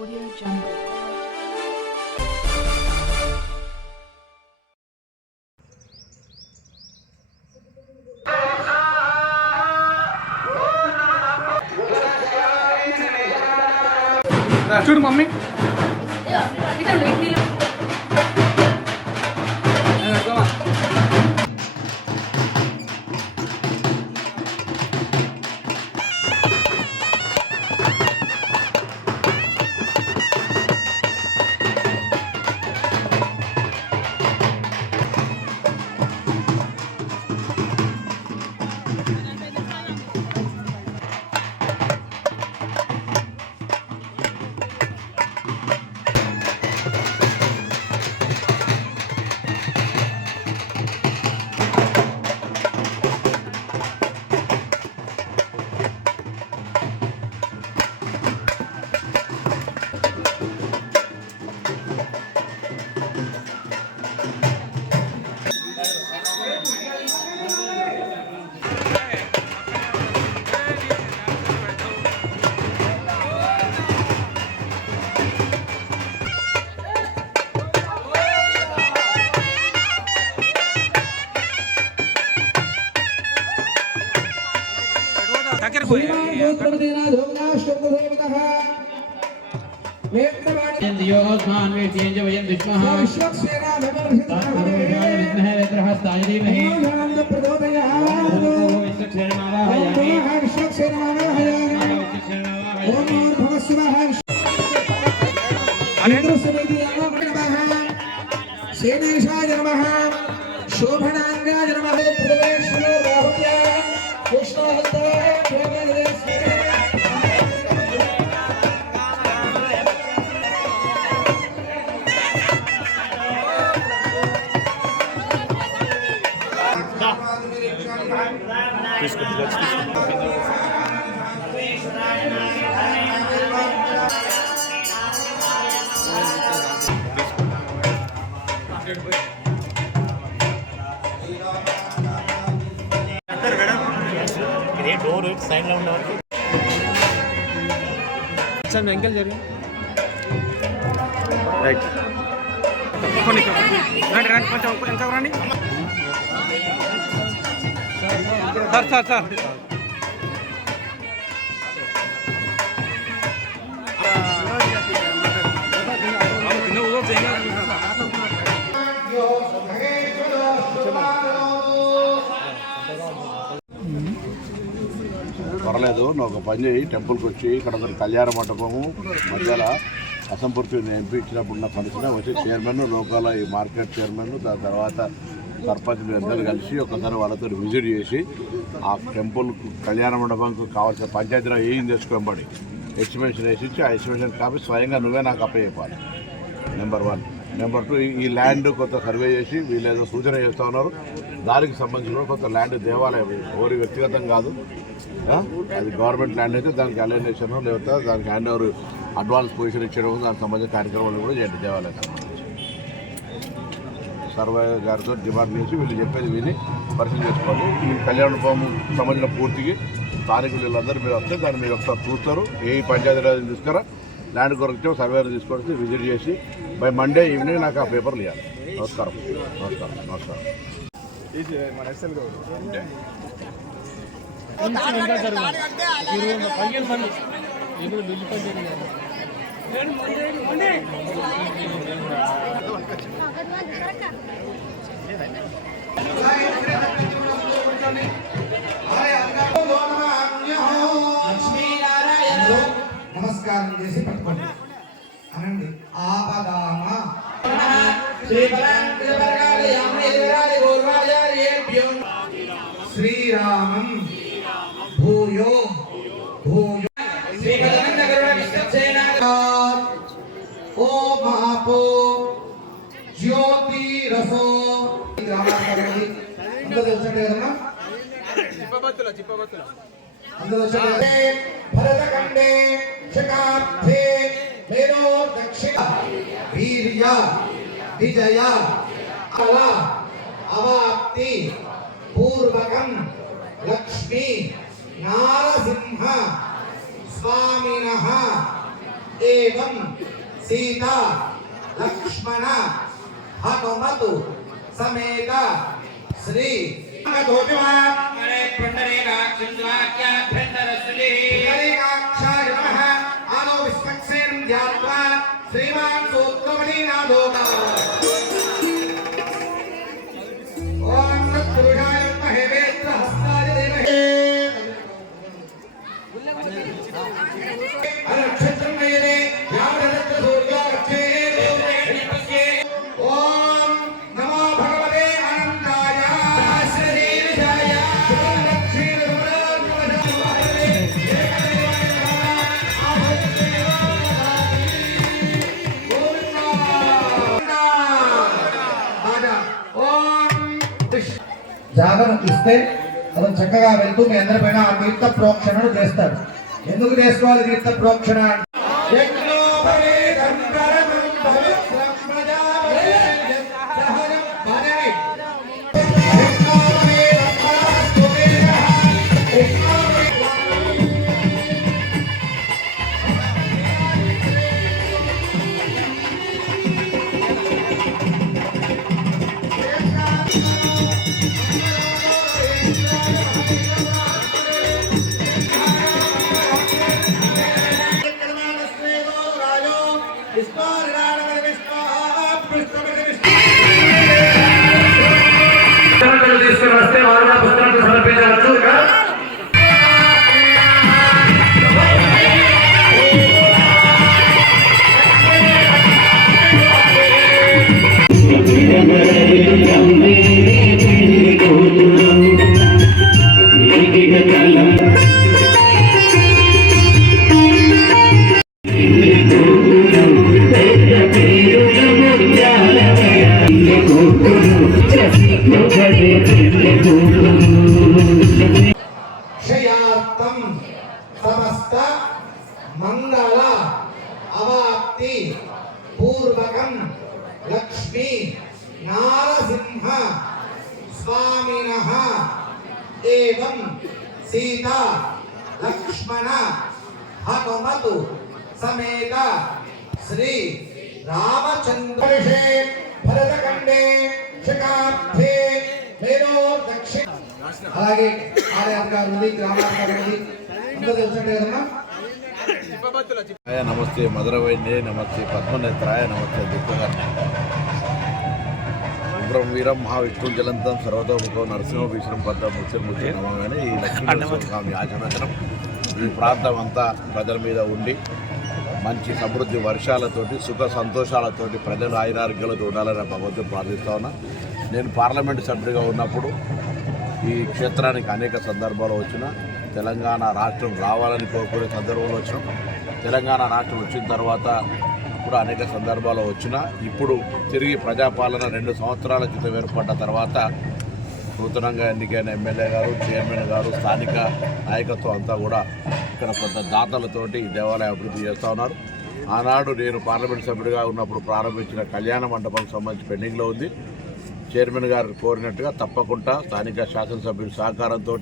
Audio Jungle. చూడు mummy సేనేశాయ నమః శోభనాంగాయ నమః ప్రదేశలో రాహుల్య కృష్ణహస్తాయ ప్రేమదేశే డోర్ సైడ్ లో ఉన్న వరకు ఎంకెల్ జరిగి రైట్ రండి రండి కొంచెం ఎంత రండి సార్ పర్లేదు నువ్వు ఒక పని చేయి, టెంపుల్కి వచ్చి ఇక్కడ ఒక కళ్యాణ మండపము మధ్యలో అసంపూర్తి ఎంపీ ఇచ్చినప్పుడు ఉన్న పరిస్థితి వచ్చి చైర్మన్ లోకల్ ఈ మార్కెట్ చైర్మన్ దాని తర్వాత సర్పంచ్లు అందరూ కలిసి ఒకసారి వాళ్ళతో విజిట్ చేసి ఆ టెంపుల్ కళ్యాణ మండపంకు కావాల్సిన పంచాయతీరాజ్ ఏం తెచ్చుకోబడి ఎస్టిమేషన్ వేసి ఇచ్చి ఆ ఎస్టిమేషన్ కాపీ స్వయంగా నువ్వే నాకు అప్పచెప్పాలి. నెంబర్ 1. నెంబర్ 2, ఈ ల్యాండ్ కొంత సర్వే చేసి వీళ్ళు ఏదో సూచన చేస్తూ ఉన్నారు, దానికి సంబంధించిన కొంత ల్యాండ్ దేవాలయం ఎవరి వ్యక్తిగతం కాదు, అది గవర్నమెంట్ ల్యాండ్ అయితే దానికి అలైనేషన్ లేకపోతే దానికి హ్యాండ్ ఓవర్ అడ్వాన్స్ పొజిషన్ ఇచ్చడం దానికి సంబంధించిన కార్యక్రమాలు కూడా చేయండి దేవాలయం సంబంధించి. సర్వే గారితో డిమాండ్ చేసి వీళ్ళు చెప్పేది విని పరిశీలన చేసుకోండి. ఈ కళ్యాణ భూమి సంబంధించిన పూర్తికి స్థానికులు వీళ్ళందరూ మీరు వస్తే దాన్ని మీరు ఒకసారి చూస్తారు. ఏ పంచాయతీరాజ్ తీసుకురా ల్యాండ్ కొరకు సర్వేర్ తీసుకొని విజిట్ చేసి బై మండే ఈవినింగ్ నాకు ఆ పేపర్లు ఇవ్వాలి. నమస్కారం. నమస్కారం చేసి పట్టుకోండి అనండి. ఆపదామ శ్రీరామం భూయో ఓం మహాపో జ్యోతిరసో భరతఖండే శకాబ్దే మేరో దక్షిణ వీర్య విజయ కళ అవాప్తి పూర్వకం లక్ష్మీ నారసింహ స్వామినః एवं सीता लक्ष्मण हनुमतु समेत श्री पुंडरीकाक्षाय नमः आनो विस्मक्षेन ध्यात्वा श्रीमान सूत्रमणि नादोगा ओम तत्पुरुषाय विद्महे वेत्रहस्ताय धीमहि अनक्षत्रं नयने यावदत्र सूर्यो रक्षेत् ओम नमो भगवते अनंताय श्रीविजयाय జాగరణ ఇస్తే అతను చక్కగా వెళ్తూ మీ అందరి పైన ఆ తీర్థ ప్రోక్షణను చేస్తాడు. ఎందుకు చేసుకోవాలి తీర్థ ప్రోక్షణ? తీసుకుని వస్తే వారు పుస్తకాలను సమర్పించవచ్చు. క్షయార్థం సమస్త మంగళ అవాప్తి పూర్వకం లక్ష్మీ నారసింహ స్వామినః ఏవం సీతా లక్ష్మణ హనుమతు సమేత శ్రీ రామచంద్రషే భరతఖండే శకాబ్దే మేరో దక్షిణ. అలాగే ఆలయాధికారులు ఉంది, గ్రామాధికారులు ఉంది, అందరూ తెలిసినట్టే కదమ్మా. నమస్తే మధురవైన్యే నమస్తే పద్మనేత్రాయ నమస్తే దిక్కుగారు ఉగ్రం వీరం మహావిష్ణుం జలంతం సర్వతోముఖం నరసింహ భీషణం పద్మ ముత్యమూర్తి నమగానే ఈ లక్ష్మీ ఆచరణం ఈ ప్రాంతం అంతా ప్రజల మీద ఉండి మంచి సమృద్ధి వర్షాలతోటి సుఖ సంతోషాలతోటి ప్రజలు ఆయురారోగ్యాలతో ఉండాలని భగవంతుడు ప్రార్థిస్తా ఉన్నా. నేను పార్లమెంటు సభ్యుడిగా ఉన్నప్పుడు ఈ క్షేత్రానికి అనేక సందర్భాలు వచ్చిన తెలంగాణ రాష్ట్రం రావాలని కోరుకునే సందర్భంలో వచ్చినాం. తెలంగాణ రాష్ట్రం వచ్చిన తర్వాత కూడా అనేక సందర్భాలు వచ్చిన ఇప్పుడు తిరిగి ప్రజాపాలన 2 సంవత్సరాల క్రితం ఏర్పడ్డ తర్వాత నూతనంగా ఎన్నికైన ఎమ్మెల్యే గారు, చైర్మన్ గారు, స్థానిక నాయకత్వం అంతా కూడా ఇక్కడ కొంత దాతలతోటి దేవాలయ అభివృద్ధి చేస్తూ ఉన్నారు. ఆనాడు నేను పార్లమెంట్ సభ్యుడిగా ఉన్నప్పుడు ప్రారంభించిన కళ్యాణ మండపం సంబంధించి పెండింగ్లో ఉంది. చైర్మన్ గారు కోరినట్టుగా తప్పకుండా స్థానిక శాసనసభ్యుల సహకారంతో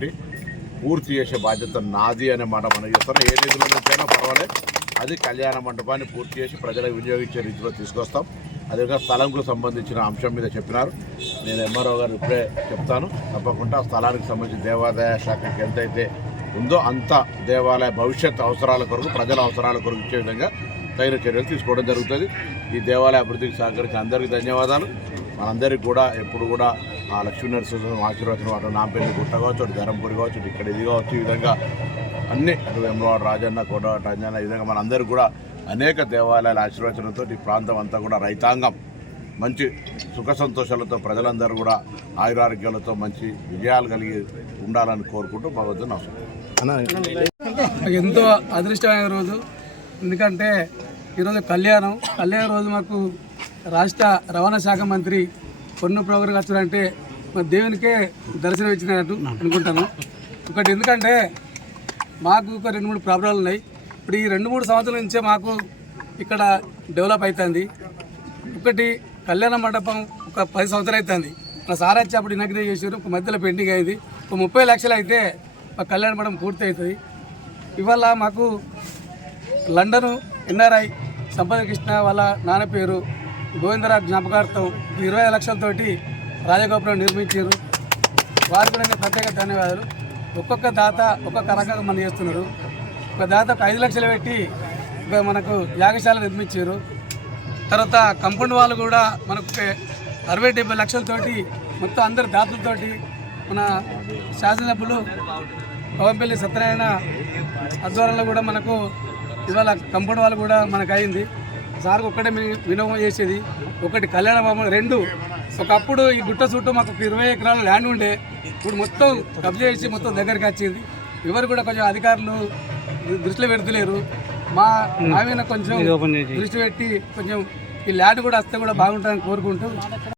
పూర్తి చేసే బాధ్యత నాది అనే మాట మనం చేస్తాం. ఏ నిధుల నుంచైనా పర్వాలేదు, అది కళ్యాణ మండపాన్ని పూర్తి చేసి ప్రజలకు వినియోగించే రీతిలో తీసుకొస్తాం. అదేవిధంగా స్థలంకు సంబంధించిన అంశం మీద చెప్పినారు. నేను ఎంఆర్ఓ గారు ఇప్పుడే చెప్తాను. తప్పకుండా స్థలానికి సంబంధించి దేవాదాయ శాఖకి ఎంతైతే ఉందో అంత దేవాలయ భవిష్యత్ అవసరాల కొరకు, ప్రజల అవసరాల కొరకు ఇచ్చే విధంగా తగిన చర్యలు తీసుకోవడం జరుగుతుంది. ఈ దేవాలయ అభివృద్ధికి సహకరించిన అందరికీ ధన్యవాదాలు. మనందరికీ కూడా ఎప్పుడు కూడా ఆ లక్ష్మీనరసింహ ఆశీర్వచనం అటు నాంపల్లి గుట్ట కావచ్చు, అటు ధరంపూరి కావచ్చు, ఇక్కడ ఇది కావచ్చు, ఈ విధంగా అన్ని అటు వేములవాడ రాజన్న, కోటవాడ రాజన్న, ఈ విధంగా మనందరికీ కూడా అనేక దేవాలయాల ఆశీర్వచనంతో ఈ ప్రాంతం అంతా కూడా రైతాంగం మంచి సుఖ సంతోషాలతో ప్రజలందరూ కూడా ఆయురారోగ్యాలతో మంచి విజయాలు కలిగి ఉండాలని కోరుకుంటూ భగవంతుని ఎంతో అదృష్టమైన రోజు. ఎందుకంటే ఈరోజు కళ్యాణం రోజు మాకు రాష్ట్ర రవాణా శాఖ మంత్రి పొన్ను ప్రభు గారు వచ్చారంటే మా దేవునికే దర్శనం ఇచ్చినట్టు అనుకుంటాను. ఒకటి ఎందుకంటే మాకు ఒక 2-3 ప్రాబ్లాలు ఉన్నాయి. ఇప్పుడు ఈ 2-3 సంవత్సరాల నుంచే మాకు ఇక్కడ డెవలప్ అవుతుంది. ఒకటి కళ్యాణ మండపం ఒక 10 సంవత్సరాలు అవుతుంది. మా సార్ వచ్చి అప్పుడు ఇనాగ్రేట్ చేసారు, ఒక మధ్యలో పెండింగ్ అయింది. ఒక 30 లక్షలు అయితే మా కళ్యాణ మండపం పూర్తి అవుతుంది. ఇవాళ మాకు లండను ఎన్ఆర్ఐ సంపద కృష్ణ వాళ్ళ నాన్న పేరు గోవిందరావు జ్ఞాపకార్థం 25 లక్షలతోటి రాజగోపురం నిర్మించారు. వారికి కూడా ప్రత్యేక ధన్యవాదాలు. ఒక్కొక్క దాత ఒక్కొక్క రకంగా మనం చేస్తున్నారు. ఒక దాతకు 5 లక్షలు పెట్టి మనకు యాగశాల నిర్మించారు. తర్వాత కంపౌండ్ వాళ్ళు కూడా మనకు 60-70 లక్షలతోటి మొత్తం అందరి దాతలతోటి మన శాసనసభ్యులు పవంపల్లి సత్యనారాయణ ఆధ్వర్యంలో కూడా మనకు ఇవాళ కంపౌండ్ వాళ్ళు కూడా మనకు అయింది. సార్కి ఒక్కటే వినియోగం చేసేది, ఒకటి కళ్యాణ భవనం, 2 ఒకప్పుడు ఈ గుట్ట చుట్టూ మాకు 20 ఎకరాల ల్యాండ్ ఉండే, ఇప్పుడు మొత్తం కబ్జా చేసి మొత్తం దగ్గరికి వచ్చింది. ఎవరు కూడా కొంచెం అధికారులు దృష్టిలో పెడతలేరు. మా ఆమెను కొంచెం దృష్టి పెట్టి కొంచెం ఈ ల్యాండ్ కూడా వస్తే కూడా బాగుంటుందని కోరుకుంటూ